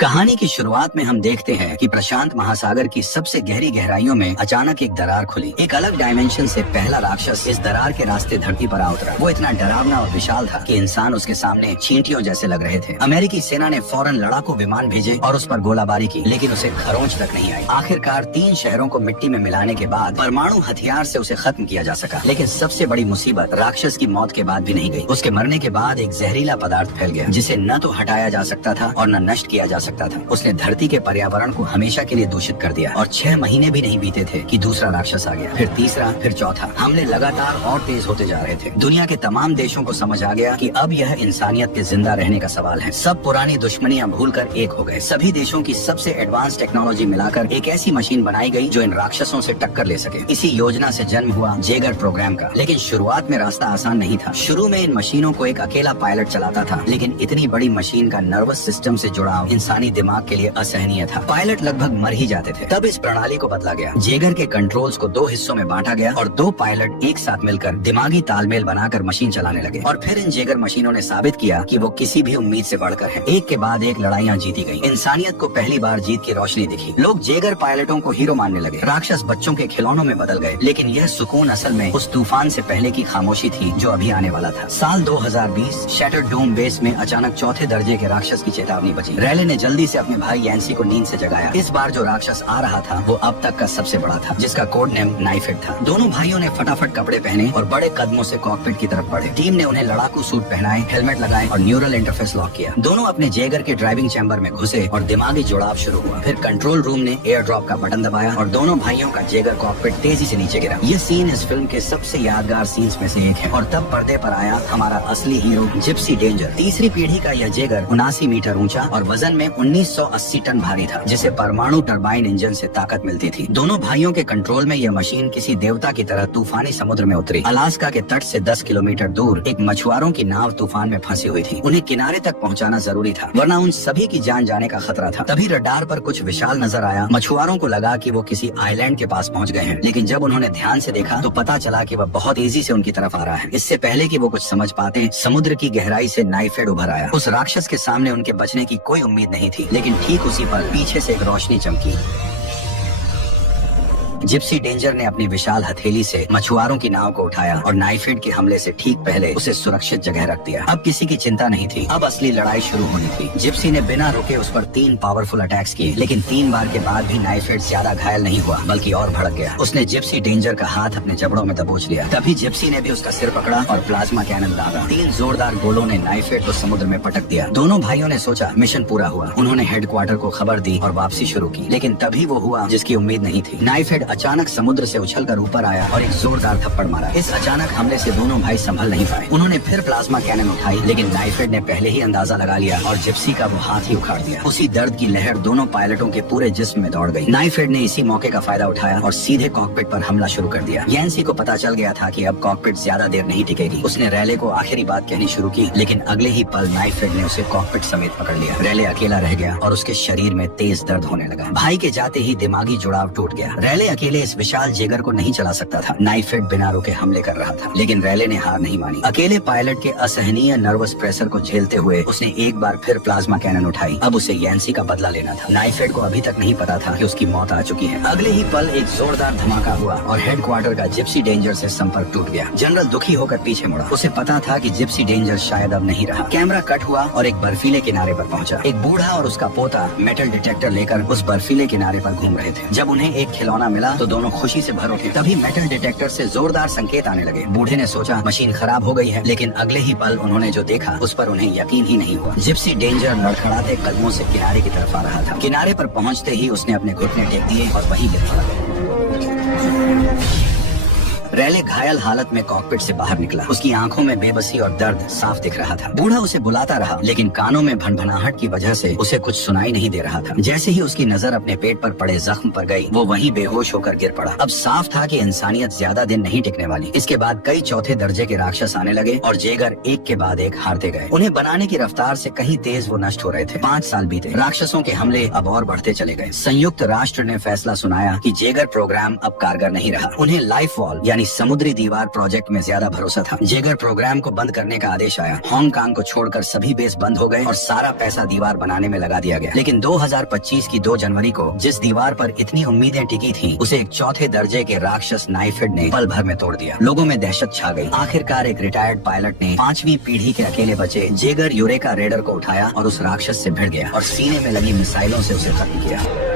कहानी की शुरुआत में हम देखते हैं कि प्रशांत महासागर की सबसे गहरी गहराइयों में अचानक एक दरार खुली। एक अलग डायमेंशन से पहला राक्षस इस दरार के रास्ते धरती पर आ उतरा। वो इतना डरावना और विशाल था कि इंसान उसके सामने चींटियों जैसे लग रहे थे। अमेरिकी सेना ने फौरन लड़ाकू विमान भेजे और उस पर गोलाबारी की, लेकिन उसे खरोंच तक नहीं आई। आखिरकार 3 शहरों को मिट्टी में मिलाने के बाद परमाणु हथियार से उसे खत्म किया जा सका। लेकिन सबसे बड़ी मुसीबत राक्षस की मौत के बाद भी नहीं गई। उसके मरने के बाद एक जहरीला पदार्थ फैल गया, जिसे न तो हटाया जा सकता था और न नष्ट किया जा सकता था। उसने धरती के पर्यावरण को हमेशा के लिए दूषित कर दिया और 6 महीने भी नहीं बीते थे कि दूसरा राक्षस आ गया, फिर तीसरा, फिर चौथा। हमले लगातार और तेज होते जा रहे थे। दुनिया के तमाम देशों को समझ आ गया कि अब यह इंसानियत के जिंदा रहने का सवाल है। सब पुरानी दुश्मनियां भूलकर एक हो गए। सभी देशों की सबसे एडवांस टेक्नोलॉजी मिलाकर एक ऐसी मशीन बनाई गई जो इन राक्षसों से टक्कर ले सके। इसी योजना से जन्म हुआ जेगर प्रोग्राम का। लेकिन शुरुआत में रास्ता आसान नहीं था। शुरू में इन मशीनों को एक अकेला पायलट चलाता था, लेकिन इतनी बड़ी मशीन का नर्वस सिस्टम से जुड़ाव इंसानी दिमाग के लिए असहनीय था। पायलट लगभग मर ही जाते थे। तब इस प्रणाली को बदला गया। जेगर के कंट्रोल्स को 2 हिस्सों में बांटा गया और 2 पायलट एक साथ मिलकर दिमागी तालमेल बनाकर मशीन चलाने लगे। और फिर इन जेगर मशीनों ने साबित किया कि वो किसी भी उम्मीद से बढ़कर है। एक के बाद एक लड़ाइयाँ जीती गयी। इंसानियत को पहली बार जीत की रोशनी दिखी। लोग जेगर पायलटों को हीरो मानने लगे। राक्षस बच्चों के खिलौनों में बदल गए। लेकिन यह सुकून असल में उस तूफान से पहले की खामोशी थी जो अभी आने वाला था। साल 2020 शैटर्ड डोम बेस में अचानक चौथे दर्जे के राक्षस की चेतावनी बजी। रैले ने जल्दी से अपने भाई यांसी को नींद से जगाया। इस बार जो राक्षस आ रहा था वो अब तक का सबसे बड़ा था, जिसका कोड नेम नाइफ हेड था। दोनों भाइयों ने फटाफट कपड़े पहने और बड़े कदमों से कॉकपिट की तरफ बढ़े। टीम ने उन्हें लड़ाकू सूट पहनाए, हेलमेट लगाए और न्यूरल इंटरफेस लॉक किया। दोनों अपने जेगर के ड्राइविंग चैम्बर में घुसे और दिमागी जुड़ाव शुरू हुआ। फिर कंट्रोल रूम ने एयर ड्रॉप का बटन दबाया और दोनों भाइयों का जेगर कॉकपिट तेजी से नीचे गिरा। ये सीन इस फिल्म के सबसे यादगार सीन्स में से एक है। और तब पर्दे पर आया हमारा असली हीरो जिप्सी डेंजर। तीसरी पीढ़ी का यह जेगर 79 मीटर ऊंचा और वजन में 1980 टन भारी था, जिसे परमाणु टरबाइन इंजन से ताकत मिलती थी। दोनों भाइयों के कंट्रोल में यह मशीन किसी देवता की तरह तूफानी समुद्र में उतरी। अलास्का के तट से 10 किलोमीटर दूर एक मछुआरों की नाव तूफान में फंसी हुई थी। उन्हें किनारे तक पहुंचाना जरूरी था, वरना उन सभी की जान जाने का खतरा था। तभी रडार पर कुछ विशाल नजर आया। मछुआरों को लगा कि वो किसी आइलैंड के पास पहुंच गए हैं, लेकिन जब उन्होंने ध्यान से देखा तो पता चला कि वह बहुत तेजी से उनकी तरफ आ रहा है। इससे पहले कि वो कुछ समझ पाते, समुद्र की गहराई से नाइफ हेड उभर आया। उस राक्षस के सामने उनके बचने की कोई उम्मीद नहीं थी, लेकिन ठीक उसी पल पीछे से एक रोशनी चमकी। जिप्सी डेंजर ने अपनी विशाल हथेली से मछुआरों की नाव को उठाया और नाइफ हेड के हमले से ठीक पहले उसे सुरक्षित जगह रख दिया। अब किसी की चिंता नहीं थी। अब असली लड़ाई शुरू होनी थी। जिप्सी ने बिना रुके उस पर 3 पावरफुल अटैक्स किए, लेकिन 3 बार के बाद भी नाइफ हेड ज्यादा घायल नहीं हुआ, बल्कि और भड़क गया। उसने जिप्सी डेंजर का हाथ अपने जबड़ों में दबोच लिया। तभी जिप्सी ने भी उसका सिर पकड़ा और प्लाज्मा कैनन दागा। 3 जोरदार गोलों ने नाइफ हेड को समुद्र में पटक दिया। दोनों भाइयों ने सोचा मिशन पूरा हुआ। उन्होंने हेडक्वार्टर को खबर दी और वापसी शुरू की। लेकिन तभी वो हुआ जिसकी उम्मीद नहीं थी। नाइफ हेड अचानक समुद्र से उछलकर ऊपर आया और एक जोरदार थप्पड़ मारा। इस अचानक हमले से दोनों भाई संभल नहीं पाए। उन्होंने फिर प्लाज्मा कैनन उठाई, लेकिन नाइफ हेड ने पहले ही अंदाजा लगा लिया और जिप्सी का वो हाथ ही उखाड़ दिया। उसी दर्द की लहर दोनों पायलटों के पूरे जिस्म में दौड़ गई। नाइफ हेड ने इसी मौके का फायदा उठाया और सीधे कॉकपिट पर हमला शुरू कर दिया। यांसी को पता चल गया था कि अब कॉकपिट ज्यादा देर नहीं टिकेगी। उसने रैले को आखिरी बात कहनी शुरू की, लेकिन अगले ही पल नाइफ हेड ने उसे कॉकपिट समेत पकड़ लिया। रैले अकेला रह गया और उसके शरीर में तेज दर्द होने लगा। भाई के जाते ही दिमागी जुड़ाव टूट गया। रैले अकेले इस विशाल जेगर को नहीं चला सकता था। नाइफ हेड बिना रुके हमले कर रहा था, लेकिन रैले ने हार नहीं मानी। अकेले पायलट के असहनीय नर्वस प्रेशर को झेलते हुए उसने एक बार फिर प्लाज्मा कैनन उठाई। अब उसे यांसी का बदला लेना था। नाइफ हेड को अभी तक नहीं पता था कि उसकी मौत आ चुकी है। अगले ही पल एक जोरदार धमाका हुआ और हेडक्वार्टर का जिप्सी डेंजर से संपर्क टूट गया। जनरल दुखी होकर पीछे मुड़ा। उसे पता था कि जिप्सी डेंजर शायद अब नहीं रहा। कैमरा कट हुआ और एक बर्फीले किनारे पर पहुंचा। एक बूढ़ा और उसका पोता मेटल डिटेक्टर लेकर उस बर्फीले किनारे पर घूम रहे थे। जब उन्हें एक खिलौना मिला तो दोनों खुशी से भर उठे। तभी मेटल डिटेक्टर से जोरदार संकेत आने लगे। बूढ़े ने सोचा मशीन खराब हो गई है, लेकिन अगले ही पल उन्होंने जो देखा उस पर उन्हें यकीन ही नहीं हुआ। जिप्सी डेंजर लड़खड़ाते कदमों से किनारे की तरफ आ रहा था। किनारे पर पहुंचते ही उसने अपने घुटने टेक दिए और वहीं गिर पड़ा। रैले घायल हालत में कॉकपिट से बाहर निकला। उसकी आंखों में बेबसी और दर्द साफ दिख रहा था। बूढ़ा उसे बुलाता रहा, लेकिन कानों में भनभनाहट की वजह से उसे कुछ सुनाई नहीं दे रहा था। जैसे ही उसकी नजर अपने पेट पर पड़े जख्म पर गई, वो वहीं बेहोश होकर गिर पड़ा। अब साफ था कि इंसानियत ज्यादा दिन नहीं टिकने वाली। इसके बाद कई चौथे दर्जे के राक्षस आने लगे और जेगर एक के बाद एक हारते गए। उन्हें बनाने की रफ्तार से कहीं तेज वो नष्ट हो रहे थे। 5 साल बीते। राक्षसों के हमले अब और बढ़ते चले गए। संयुक्त राष्ट्र ने फैसला सुनाया कि जेगर प्रोग्राम अब कारगर नहीं रहा। उन्हें लाइफ वॉल यानी यानी समुद्री दीवार प्रोजेक्ट में ज्यादा भरोसा था। जेगर प्रोग्राम को बंद करने का आदेश आया। हांगकांग को छोड़कर सभी बेस बंद हो गए और सारा पैसा दीवार बनाने में लगा दिया गया। लेकिन 2025 की 2 जनवरी को जिस दीवार पर इतनी उम्मीदें टिकी थी, उसे एक चौथे दर्जे के राक्षस नाइफिड ने पल भर में तोड़ दिया। लोगों में दहशत छा गई। आखिरकार एक रिटायर्ड पायलट ने 5वीं पीढ़ी के अकेले बचे जेगर यूरेका रेडर को उठाया और उस राक्षस से भिड़ गया और सीने में लगी मिसाइलों से उसे खत्म किया।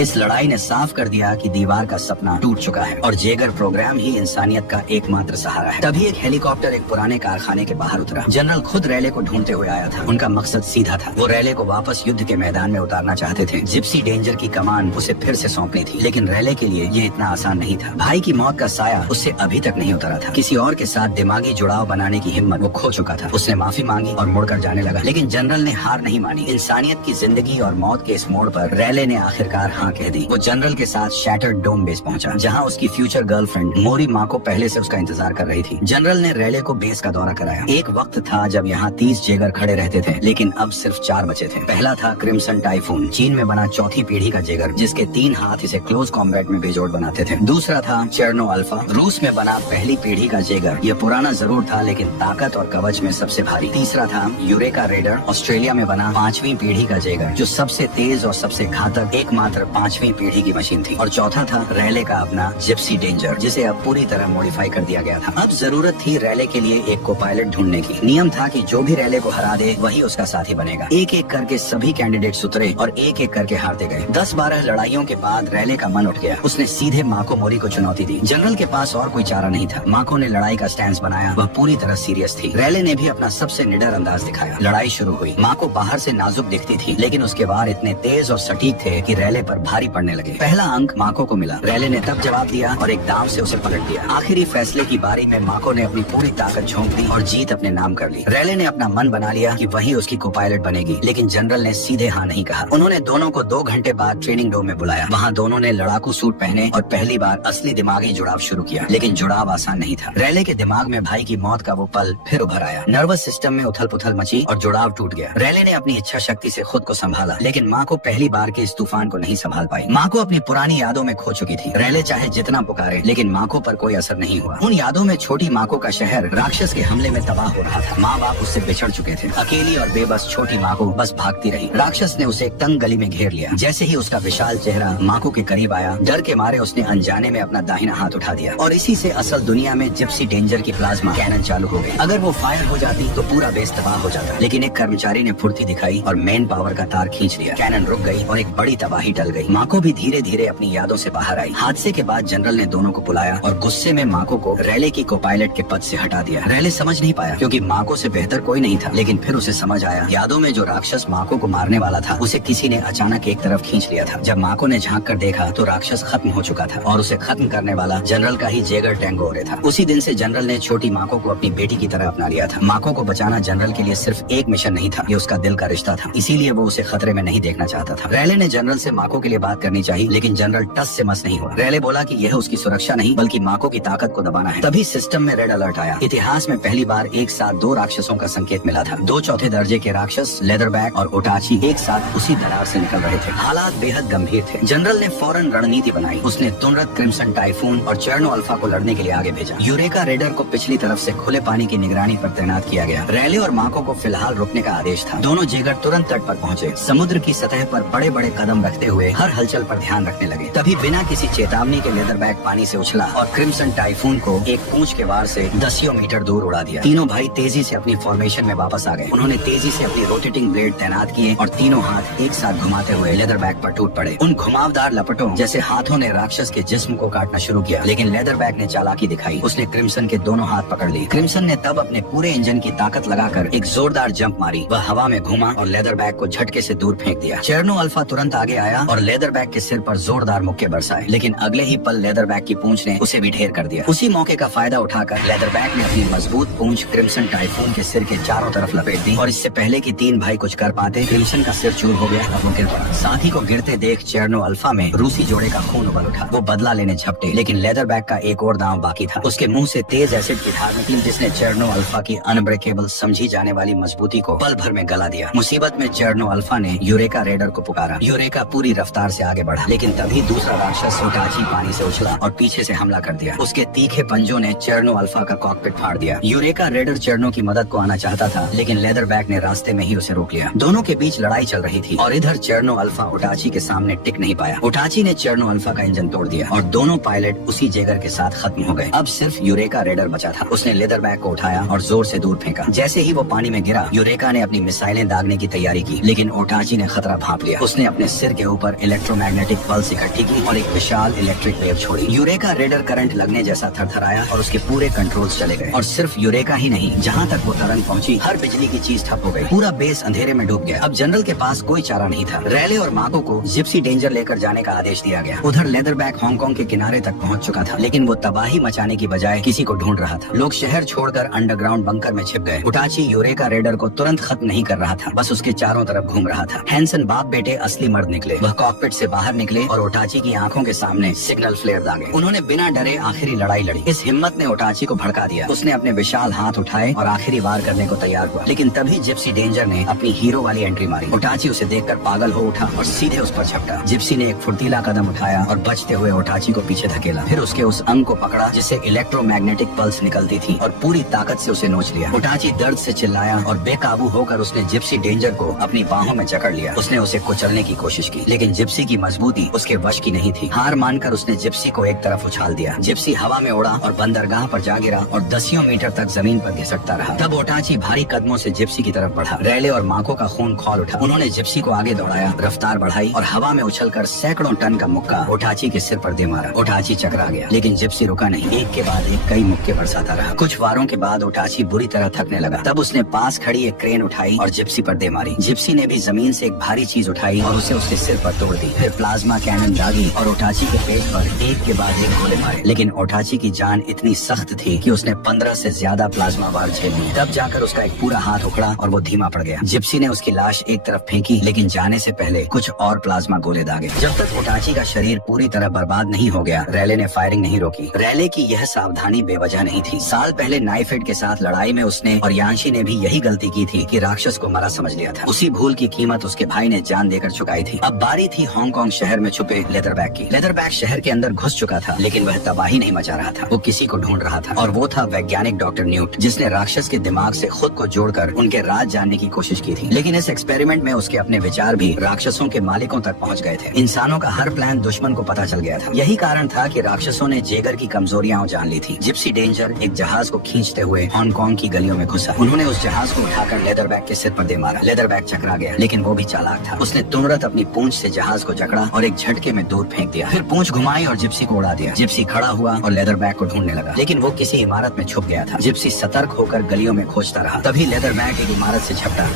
इस लड़ाई ने साफ कर दिया कि दीवार का सपना टूट चुका है और जेगर प्रोग्राम ही इंसानियत का एकमात्र सहारा है। तभी एक हेलीकॉप्टर एक पुराने कारखाने के बाहर उतरा। जनरल खुद रैले को ढूंढते हुए आया था। उनका मकसद सीधा था। वो रैले को वापस युद्ध के मैदान में उतारना चाहते थे। जिप्सी डेंजर की कमान उसे फिर से सौंपनी थी, लेकिन रैले के लिए ये इतना आसान नहीं था। भाई की मौत का साया उससे अभी तक नहीं उतरा था। किसी और के साथ दिमागी जुड़ाव बनाने की हिम्मत वो खो चुका था। उसने माफी मांगी और मुड़कर जाने लगा, लेकिन जनरल ने हार नहीं मानी। इंसानियत की जिंदगी और मौत के इस मोड़ पर रैले ने आखिरकार हाँ कह दी। वो जनरल के साथ शैटर्ड डोम बेस पहुंचा, जहां उसकी फ्यूचर गर्लफ्रेंड मोरी माँ को पहले से उसका इंतजार कर रही थी। जनरल ने रैले को बेस का दौरा कराया। एक वक्त था जब यहाँ 30 जेगर खड़े रहते थे, लेकिन अब सिर्फ 4 बचे थे। पहला था क्रिम्सन टाइफून, चीन में बना चौथी पीढ़ी का जेगर, जिसके 3 हाथ इसे क्लोज कॉम्बैट में बेजोड़ बनाते थे। दूसरा था चेर्नो अल्फा, रूस में बना पहली पीढ़ी का जेगर। यह पुराना जरूर था, लेकिन ताकत और कवच में सबसे भारी। तीसरा था यूरेका रेडर, ऑस्ट्रेलिया में बना 5वीं पीढ़ी का जेगर, जो सबसे तेज और सबसे घातक एकमात्र 5वीं पीढ़ी की मशीन थी। और चौथा था रैले का अपना जिप्सी डेंजर, जिसे अब पूरी तरह मॉडिफाई कर दिया गया था। अब जरूरत थी रैले के लिए एक को पायलट ढूंढने की। नियम था कि जो भी रैले को हरा दे वही उसका साथी बनेगा। एक एक करके सभी कैंडिडेट्स उतरे और एक एक करके हारते गए। 10-12 लड़ाइयों के बाद रैले का मन उठ गया। उसने सीधे माको मोरी को चुनौती दी। जनरल के पास और कोई चारा नहीं था। माको ने लड़ाई का स्टैंड बनाया। वह पूरी तरह सीरियस थी। रैले ने भी अपना सबसे निडर अंदाज दिखाया। लड़ाई शुरू हुई। माको बाहर से नाजुक दिखती थी, लेकिन उसके वार इतने तेज और सटीक थे कि रैले पर भारी पड़ने लगे। पहला अंक माको को मिला। रैले ने तब जवाब दिया और एक दांव से उसे पलट दिया। आखिरी फैसले की बारी में माको ने अपनी पूरी ताकत झोंक दी और जीत अपने नाम कर ली। रैले ने अपना मन बना लिया कि वही उसकी को पायलट बनेगी, लेकिन जनरल ने सीधे हाँ नहीं कहा। उन्होंने दोनों को 2 घंटे बाद ट्रेनिंग डोम में बुलाया। वहाँ दोनों ने लड़ाकू सूट पहने और पहली बार असली दिमागी जुड़ाव शुरू किया, लेकिन जुड़ाव आसान नहीं था। रैले के दिमाग में भाई की मौत का वो पल फिर उभर आया। नर्वस सिस्टम में उथल पुथल मची और जुड़ाव टूट गया। रैले ने अपनी इच्छा शक्ति से खुद को संभाला, लेकिन माँ को पहली बार के इस तूफान को नहीं संभाल पाई। माँ को अपनी पुरानी यादों में खो चुकी थी। रैले चाहे जितना पुकारे, लेकिन माको पर कोई असर नहीं हुआ। उन यादों में छोटी माको का शहर राक्षस के हमले में तबाह हो रहा था। माँ बाप उससे बिछड़ चुके थे। अकेली और बेबस छोटी माको बस भागती रही। राक्षस ने उसे एक तंग गली में घेर लिया। जैसे ही उसका विशाल चेहरा माको के करीब आया, डर के मारे उसने अनजाने में अपना दाहिना हाथ उठा दिया और इसी से असल दुनिया में जिप्सी डेंजर की प्लाज्मा कैनन चालू हो गई। अगर वो फायर हो जाती तो पूरा बेस तबाह हो जाता, लेकिन एक कर्मचारी ने फुर्ती दिखाई और मेन पावर का तार खींच लिया। कैनन रुक गई और एक बड़ी तबाही टल गई। माको भी धीरे धीरे अपनी यादों से बाहर आई। हादसे के बाद जनरल ने दोनों को बुलाया और गुस्से में माको को रैले की को पायलट के पद से हटा दिया। रैले समझ नहीं पाया, क्योंकि माको से बेहतर कोई नहीं था, लेकिन फिर उसे समझ आया। यादों में जो राक्षस माको को मारने वाला था, उसे किसी ने अचानक एक तरफ खींच लिया था। जब माको ने झांक कर देखा तो राक्षस खत्म हो चुका था और उसे खत्म करने वाला जनरल का ही जेगर टेंगोरे था। उसी दिन से जनरल ने छोटी माको को अपनी बेटी की तरह अपना लिया था। माको को बचाना जनरल के लिए सिर्फ एक मिशन नहीं था, ये उसका दिल का रिश्ता था। इसीलिए वो उसे खतरे में नहीं देखना चाहता था। रैले ने जनरल से माको के लिए बात करनी चाहिए, लेकिन जनरल टस से मस नहीं हुआ। रैले बोला कि यह उसकी सुरक्षा नहीं, बल्कि माको की ताकत को दबाना है। तभी सिस्टम में रेड अलर्ट आया। इतिहास में पहली बार एक साथ 2 राक्षसों का संकेत मिला था। 2 चौथे दर्जे के राक्षस लेदरबैक और ओटाची एक साथ उसी दरार से निकल रहे थे। हालात बेहद गंभीर थे। जनरल ने फौरन रणनीति बनाई। उसने तुरंत क्रिम्सन टाइफून और चेर्नो अल्फा को लड़ने के लिए आगे भेजा। यूरेका रेडर को पिछली तरफ से खुले पानी की निगरानी पर तैनात किया गया। रैले और माको को फिलहाल रुकने का आदेश था। दोनों जेगर तुरंत तट पर पहुंचे। समुद्र की सतह पर बड़े बड़े कदम रखते हुए हर हलचल पर ध्यान रखने लगे। तभी बिना किसी चेतावनी के लेदरबैक पानी से उछला और क्रिम्सन टाइफून को एक पूंछ के वार से 10 मीटर दूर उड़ा दिया। तीनों भाई तेजी से अपनी फॉर्मेशन में वापस आ गए। उन्होंने तेजी से अपनी रोटेटिंग ब्लेड तैनात किए और तीनों हाथ एक साथ घुमाते हुए लेदरबैक पर टूट पड़े। उन घुमावदार लपटों जैसे हाथों ने राक्षस के जिस्म को काटना शुरू किया, लेकिन लेदरबैक ने चालाकी दिखाई। उसने क्रिम्सन के दोनों हाथ पकड़ लिए। क्रिम्सन ने तब अपने पूरे इंजन की ताकत लगाकर एक जोरदार जंप मारी। वह हवा में घूमा और लेदरबैक को झटके से दूर फेंक दिया। चेर्नो अल्फा तुरंत आगे आया और लेदरबैक के सिर पर जोरदार मुक्के बरसाए, लेकिन अगले ही पल लेदरबैक की पूंछ ने उसे भी ढेर कर दिया। उसी मौके का फायदा उठाकर लेदरबैक ने अपनी मजबूत पूंछ क्रिम्सन टाइफून के सिर के चारों तरफ लपेट दी और इससे पहले कि 3 भाई कुछ कर पाते, क्रिम्सन का सिर चूर हो गया और वो गिर पड़ा। साथी को गिरते देख चेर्नो अल्फा में रूसी जोड़े का खून उबल उठा। वो बदला लेने झपटे, लेकिन लेदरबैक का एक और दांव बाकी था। उसके मुंह से तेज एसिड की धार निकली, जिसने चेर्नो अल्फा की अनब्रेकेबल समझी जाने वाली मजबूती को पल भर में गला दिया। मुसीबत में चेर्नो अल्फा ने यूरेका रेडर को पुकारा। यूरेका पूरी रफ्तार रफ्तार से आगे बढ़ा, लेकिन तभी दूसरा राक्षस ओटाची पानी से उछला और पीछे से हमला कर दिया। उसके तीखे पंजों ने चेर्नो अल्फा का कॉकपिट फाड़ दिया। यूरेका रेडर चेर्नो की मदद को आना चाहता था, लेकिन लेदरबैक ने रास्ते में ही उसे रोक लिया। दोनों के बीच लड़ाई चल रही थी और इधर चेर्नो अल्फा ओटाची के सामने टिक नहीं पाया। ओटाची ने चेर्नो अल्फा का इंजन तोड़ दिया और दोनों पायलट उसी जेगर के साथ खत्म हो गए। अब सिर्फ यूरेका रेडर बचा था। उसने लेदरबैक को उठाया और जोर से दूर फेंका। जैसे ही वो पानी में गिरा, यूरेका ने अपनी मिसाइलें दागने की तैयारी की, लेकिन ओटाची ने खतरा भांप लिया। उसने अपने सिर के ऊपर इलेक्ट्रोमैग्नेटिक पल्स इकट्ठी की और एक विशाल इलेक्ट्रिक वेव छोड़ी। यूरेका रेडर करंट लगने जैसा थरथराया और उसके पूरे कंट्रोल्स चले गए। और सिर्फ यूरेका ही नहीं, जहाँ तक वो तरंग पहुंची, हर बिजली की चीज ठप हो गई। पूरा बेस अंधेरे में डूब गया। अब जनरल के पास कोई चारा नहीं था। रैले और माको को जिप्सी डेंजर लेकर जाने का आदेश दिया गया। उधर लेदरबैक हांगकांग के किनारे तक पहुंच चुका था, लेकिन वो तबाही मचाने की बजाय किसी को ढूंढ रहा था। लोग शहर छोड़कर अंडरग्राउंड बंकर में छिप गए। ओटाची यूरेका रेडर को तुरंत खत्म नहीं कर रहा था, बस उसके चारों तरफ घूम रहा था। हैंसन बाप बेटे असली मर्द निकले। वह कॉकपिट से बाहर निकले और ओटाची की आंखों के सामने सिग्नल फ्लेयर दागे। उन्होंने बिना डरे आखिरी लड़ाई लड़ी। इस हिम्मत ने ओटाची को भड़का दिया। उसने अपने विशाल हाथ उठाए और आखिरी वार करने को तैयार हुआ, लेकिन तभी जिप्सी डेंजर ने अपनी हीरो वाली एंट्री मारी। ओटाची उसे देखकर पागल हो उठा और सीधे उस पर झपटा। जिप्सी ने एक फुर्तीला कदम उठाया और बचते हुए ओटाची को पीछे धकेला। फिर उसके उस अंग को पकड़ा जिससे इलेक्ट्रोमैग्नेटिक पल्स निकलती थी और पूरी ताकत से उसे नोच लिया। ओटाची दर्द से चिल्लाया और बेकाबू होकर उसने जिप्सी डेंजर को अपनी बाहों में जकड़ लिया। उसने उसे कुचलने की कोशिश की, लेकिन जिप्सी की मजबूती उसके वश की नहीं थी। हार मानकर उसने जिप्सी को एक तरफ उछाल दिया। जिप्सी हवा में उड़ा और बंदरगाह पर जा गिरा और दसियों मीटर तक जमीन पर घिसटता रहा। तब ओटाची भारी कदमों से जिप्सी की तरफ बढ़ा। रैले और माको का खून खौल उठा। उन्होंने जिप्सी को आगे दौड़ाया, रफ्तार बढ़ाई और हवा में उछलकर सैकड़ों टन का मुक्का ओटाची के सिर पर दे मारा। ओटाची चकरा गया, लेकिन जिप्सी रुका नहीं। एक के बाद एक कई मुक्के बरसाता रहा। कुछ वारों के बाद ओटाची बुरी तरह थकने लगा। तब उसने पास खड़ी एक क्रेन उठाई और जिप्सी पर दे मारी। जिप्सी ने भी जमीन से एक भारी चीज उठाई और उसे उसके सिर पर तोड़ दी। फिर प्लाज्मा कैनन दागी और ओटाची के पेट पर एक के बाद एक गोले मारे, लेकिन ओटाची की जान इतनी सख्त थी कि उसने 15 से ज्यादा प्लाज्मा वार झेल लिए। तब जाकर उसका एक पूरा हाथ उखड़ा और वो धीमा पड़ गया। जिप्सी ने उसकी लाश एक तरफ फेंकी, लेकिन जाने से पहले कुछ और प्लाज्मा गोले दागे। जब तक ओटाची का शरीर पूरी तरह बर्बाद नहीं हो गया, रैले ने फायरिंग नहीं रोकी। रैले की यह सावधानी बेवजह नहीं थी। साल पहले नाइफेड के साथ लड़ाई में उसने और यांशी ने भी यही गलती की थी कि राक्षस को मरा समझ लिया था। उसी भूल की कीमत उसके भाई ने जान देकर चुकाई थी। अब बारी थी हांगकांग शहर में छुपे लेदरबैक की। लेदरबैक शहर के अंदर घुस चुका था, लेकिन वह तबाही नहीं मचा रहा था। वो किसी को ढूंढ रहा था, और वो था वैज्ञानिक डॉक्टर न्यूट, जिसने राक्षस के दिमाग से खुद को जोड़कर उनके राज जानने की कोशिश की थी। लेकिन इस एक्सपेरिमेंट में उसके अपने विचार भी राक्षसों के मालिकों तक पहुंच गए थे। इंसानों का हर प्लान दुश्मन को पता चल गया था। यही कारण था कि राक्षसों ने जेगर की कमजोरियां जान ली थी। जिप्सी डेंजर एक जहाज को खींचते हुए हांगकांग की गलियों में घुसा। उन्होंने उस जहाज को उठाकर लेदरबैक के सिर पर दे मारा। लेदरबैक चकरा गया, लेकिन वो भी चालाक था। उसने तुरंत अपनी पूंछ से जहाज को जकड़ा और एक झटके में दूर फेंक दिया। फिर पूंछ घुमाई और जिप्सी को उड़ा दिया। जिप्सी खड़ा हुआ और लेदरबैक को ढूंढने लगा, लेकिन वो किसी इमारत में छुप गया था। जिप्सी सतर्क होकर गलियों में खोजता रहा। तभी लेदरबैक एक इमारत से झपटा।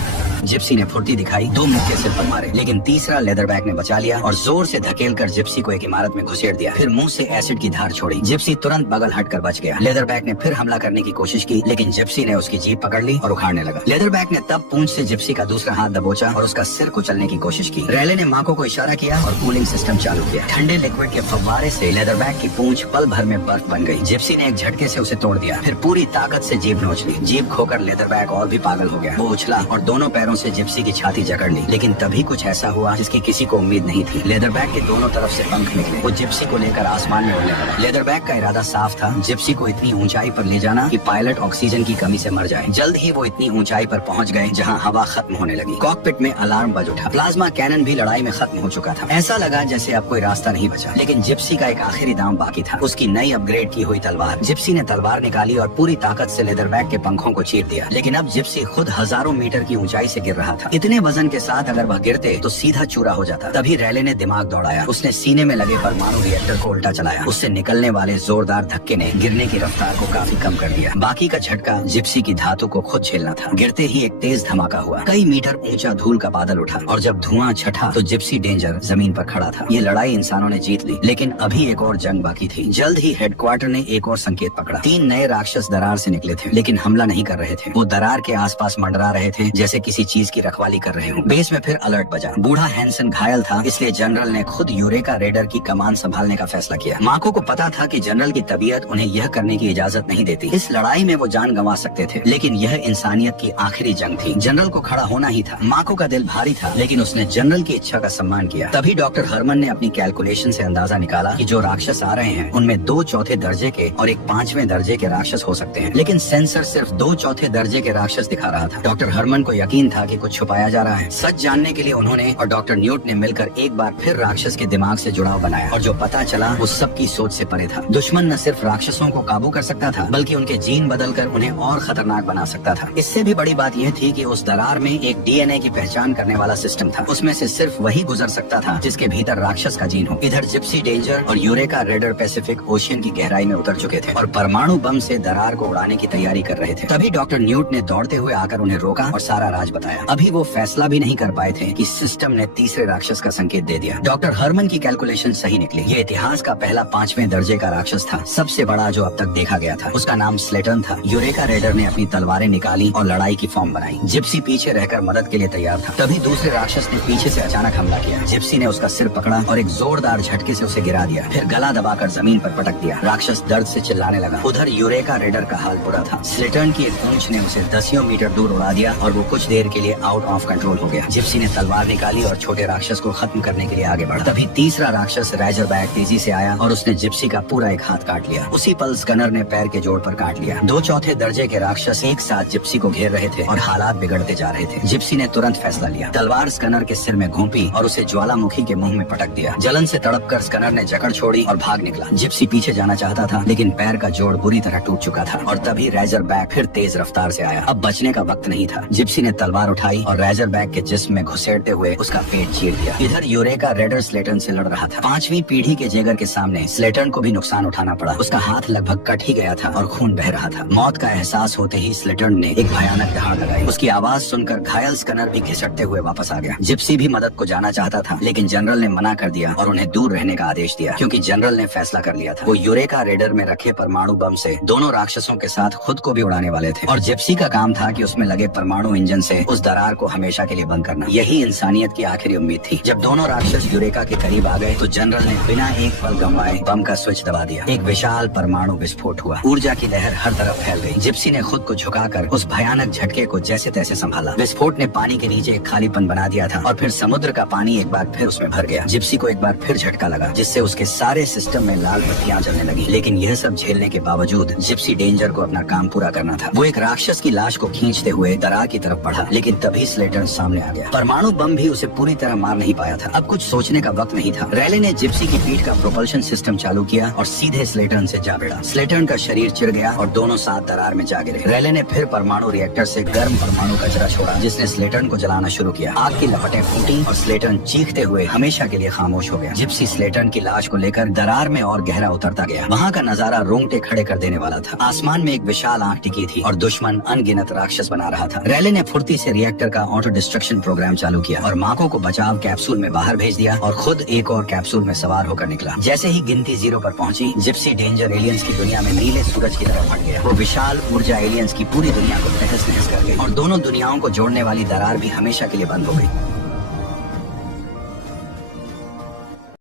जिप्सी ने फुर्ती दिखाई, 2 मुक्के सिर पर मारे, लेकिन तीसरा लेदरबैक ने बचा लिया और जोर से धकेलकर जिप्सी को एक इमारत में घुसेड़ दिया। फिर मुंह से एसिड की धार छोड़ी। जिप्सी तुरंत बगल हटकर बच गया। लेदरबैक ने फिर हमला करने की कोशिश की, लेकिन जिप्सी ने उसकी जीभ पकड़ ली और उखाड़ने लगा। लेदरबैक ने तब पूंछ से जिप्सी का दूसरा हाथ दबोचा और उसका सिर कुचलने की कोशिश की। रैले ने माको को इशारा किया और कूलिंग सिस्टम चालू किया। ठंडे लिक्विड के फव्वारे से लेदरबैक की पूंछ पल भर में बर्फ बन गई। जिप्सी ने एक झटके से उसे तोड़ दिया। फिर पूरी ताकत से जीभ नोच ली। जीभ खोकर लेदरबैक और भी पागल हो गया। वो उछला और दोनों पैरों से जिप्सी की छाती जकड़ ली, लेकिन तभी कुछ ऐसा हुआ जिसकी किसी को उम्मीद नहीं थी। लेदरबैक के दोनों तरफ से पंख निकले। वो जिप्सी को लेकर आसमान में उड़ने लगा। लेदरबैक का इरादा साफ था, जिप्सी को इतनी ऊंचाई पर ले जाना कि पायलट ऑक्सीजन की कमी से मर जाए। जल्द ही वो इतनी ऊंचाई पर पहुंच गए जहां हवा खत्म होने लगी। कॉकपिट में अलार्म बज उठा। प्लाज्मा कैनन भी लड़ाई में खत्म हो चुका था। ऐसा लगा जैसे अब कोई रास्ता नहीं बचा, लेकिन जिप्सी का एक आखिरी दांव बाकी था, उसकी नई अपग्रेड की हुई तलवार। जिप्सी ने तलवार निकाली और पूरी ताकत से लेदरबैक के पंखों को चीर दिया, लेकिन अब जिप्सी खुद हजारों मीटर की ऊंचाई से गिर रहा था। इतने वजन के साथ अगर वह गिरते तो सीधा चूरा हो जाता। तभी रैले ने दिमाग दौड़ाया। उसने सीने में लगे परमाणु रिएक्टर को उल्टा चलाया। उससे निकलने वाले जोरदार धक्के ने गिरने की रफ्तार को काफी कम कर दिया। बाकी का झटका जिप्सी की धातु को खुद झेलना था। गिरते ही एक तेज धमाका हुआ। कई मीटर ऊंचा धूल का बादल उठा और जब धुआं छठा तो जिप्सी डेंजर जमीन पर खड़ा था। ये लड़ाई इंसानों ने जीत ली, लेकिन अभी एक और जंग बाकी थी। जल्द ही हेडक्वार्टर ने एक और संकेत पकड़ा। 3 नए राक्षस दरार से निकले थे, लेकिन हमला नहीं कर रहे थे। वो दरार के आसपास मंडरा रहे थे जैसे किसी चीज की रखवाली कर रहे हो। बेस में फिर अलर्ट बजा। बूढ़ा हैंसन घायल था, इसलिए जनरल ने खुद यूरेका रेडर की कमान संभालने का फैसला किया। माको को पता था कि जनरल की तबीयत उन्हें यह करने की इजाजत नहीं देती। इस लड़ाई में वो जान गंवा सकते थे, लेकिन यह इंसानियत की आखिरी जंग थी। जनरल को खड़ा होना ही था। माको का दिल भारी था, लेकिन उसने जनरल की इच्छा का सम्मान किया। तभी डॉक्टर हरमन ने अपनी कैलकुलेशन से अंदाजा निकाला कि जो राक्षस आ रहे हैं उनमें 2 चौथे दर्जे के और एक 5वें दर्जे के राक्षस हो सकते हैं, लेकिन सेंसर सिर्फ 2 चौथे दर्जे के राक्षस दिखा रहा था। डॉक्टर हरमन को यकीन था कि कुछ छुपाया जा रहा है। सच जानने के लिए उन्होंने और डॉक्टर न्यूट ने मिलकर एक बार फिर राक्षस के दिमाग से जुड़ाव बनाया और जो पता चला वो सबकी सोच से परे था। दुश्मन न सिर्फ राक्षसों को काबू कर सकता था बल्कि उनके जीन बदलकर उन्हें और खतरनाक बना सकता था। इससे भी बड़ी बात यह थी कि उस दरार में एक डीएनए की पहचान करने वाला सिस्टम था। उसमें से सिर्फ वही गुजर सकता था जिसके भीतर राक्षस का जीन हो। इधर जिप्सी डेंजर और यूरेका रेडर पैसिफिक ओशियन की गहराई में उतर चुके थे और परमाणु बम से दरार को उड़ाने की तैयारी कर रहे थे। तभी डॉक्टर न्यूट ने दौड़ते हुए आकर उन्हें रोका और सारा राज बताया। अभी वो फैसला भी नहीं कर पाए थे कि सिस्टम ने तीसरे राक्षस का संकेत दे दिया। डॉक्टर हरमन की कैलकुलेशन सही निकली। ये इतिहास का पहला 5वें दर्जे का राक्षस था, सबसे बड़ा जो अब तक देखा गया था। उसका नाम स्लेटन था। यूरेका रेडर ने अपनी तलवारें निकाली और लड़ाई की फॉर्म बनाई। जिप्सी पीछे रहकर मदद के लिए तैयार था। तभी दूसरे राक्षस ने पीछे से अचानक हमला किया। जिप्सी ने उसका सिर पकड़ा और एक जोरदार झटके से उसे गिरा दिया, फिर गला दबाकर जमीन पर पटक दिया। राक्षस दर्द से चिल्लाने लगा। उधर यूरेका रेडर का हाल बुरा था। स्लेटन की एक पूंछ ने उसे दसियों मीटर दूर उड़ा दिया और वो कुछ देर के लिए आउट ऑफ कंट्रोल हो गया। जिप्सी ने तलवार निकाली और छोटे राक्षस को खत्म करने के लिए आगे बढ़ा। तभी तीसरा राक्षस रैजरबैक तेजी से आया और उसने जिप्सी का पूरा एक हाथ काट लिया। उसी पल स्कनर ने पैर के जोड़ पर काट लिया। 2 चौथे दर्जे के राक्षस एक साथ जिप्सी को घेर रहे थे और हालात बिगड़ते जा रहे थे। जिप्सी ने तुरंत फैसला लिया। तलवार स्कनर के सिर में घोंपी और उसे ज्वालामुखी के मुंह में पटक दिया। जलन से तड़पकर स्कनर ने जकड़ छोड़ी और भाग निकला। जिप्सी पीछे जाना चाहता था लेकिन पैर का जोड़ बुरी तरह टूट चुका था और तभी रैजरबैक फिर तेज रफ्तार से आया। अब बचने का वक्त नहीं था। जिप्सी ने तलवार उठाई और रैजरबैक के जिस्म में घुसेड़ते हुए उसका पेट चीर दिया। इधर यूरेका रेडर स्लेटन से लड़ रहा था। 5वीं पीढ़ी के जेगर के सामने स्लेटन को भी नुकसान उठाना पड़ा। उसका हाथ लगभग कट ही गया था और खून बह रहा था। मौत का एहसास होते ही स्लेटन ने एक भयानक दहाड़ लगाई। उसकी आवाज सुनकर घायल स्कनर भी घिसटते हुए वापस आ गया। जिप्सी भी मदद को जाना चाहता था लेकिन जनरल ने मना कर दिया और उन्हें दूर रहने का आदेश दिया क्योंकि जनरल ने फैसला कर लिया था। वो यूरेका रेडर में रखे परमाणु बम से दोनों राक्षसों के साथ खुद को भी उड़ाने वाले थे और जिप्सी का काम था कि उसमें लगे परमाणु इंजन से उस दरार को हमेशा के लिए बंद करना। यही इंसानियत की आखिरी उम्मीद थी। जब दोनों राक्षस यूरेका के करीब आ गए तो जनरल ने बिना एक पल गंवाए बम का स्विच दबा दिया। एक विशाल परमाणु विस्फोट हुआ। ऊर्जा की लहर हर तरफ फैल गई। जिप्सी ने खुद को झुकाकर उस भयानक झटके को जैसे तैसे संभाला। विस्फोट ने पानी के नीचे एक खालीपन बना दिया था और फिर समुद्र का पानी एक बार फिर उसमें भर गया। जिप्सी को एक बार फिर झटका लगा जिससे उसके सारे सिस्टम में लाल बत्तियां जलने लगी। लेकिन यह सब झेलने के बावजूद जिप्सी डेंजर को अपना काम पूरा करना था। वो एक राक्षस की लाश को खींचते हुए दरार की तरफ बढ़ा लेकिन तभी स्लेटन सामने आ गया। परमाणु बम भी उसे पूरी तरह मार नहीं पाया था। अब कुछ सोचने का वक्त नहीं था। रैले ने जिप्सी की पीठ का प्रोपल्शन सिस्टम चालू किया और सीधे स्लेटन से जा भिड़ा। स्लेटन का शरीर चिर गया और दोनों साथ दरार में जा गिरे। रैले ने फिर परमाणु रिएक्टर से गर्म परमाणु कचरा छोड़ा जिसने स्लेटन को जलाना शुरू किया। आग की लपटें फूटी और स्लेटन चीखते हुए हमेशा के लिए खामोश हो गया। जिप्सी स्लेटन की लाश को लेकर दरार में और गहरा उतरता गया। वहाँ का नजारा रोंगटे खड़े कर देने वाला था। आसमान में एक विशाल आंख टिकी थी और दुश्मन अनगिनत राक्षस बना रहा था। रैले ने फुर्ती से रिएक्टर का ऑटो डिस्ट्रक्शन प्रोग्राम चालू किया और माको को बचाव कैप्सूल में बाहर भेज दिया और खुद एक और कैप्सूल में सवार होकर निकला। जैसे ही गिनती 0 पर पहुंची जिप्सी डेंजर एलियंस की दुनिया में नीले सूरज की तरफ हट गया। वो विशाल ऊर्जा एलियंस की पूरी दुनिया को तहस नहस कर गई और दोनों दुनियाओं को जोड़ने वाली दरार भी हमेशा के लिए बंद हो गई।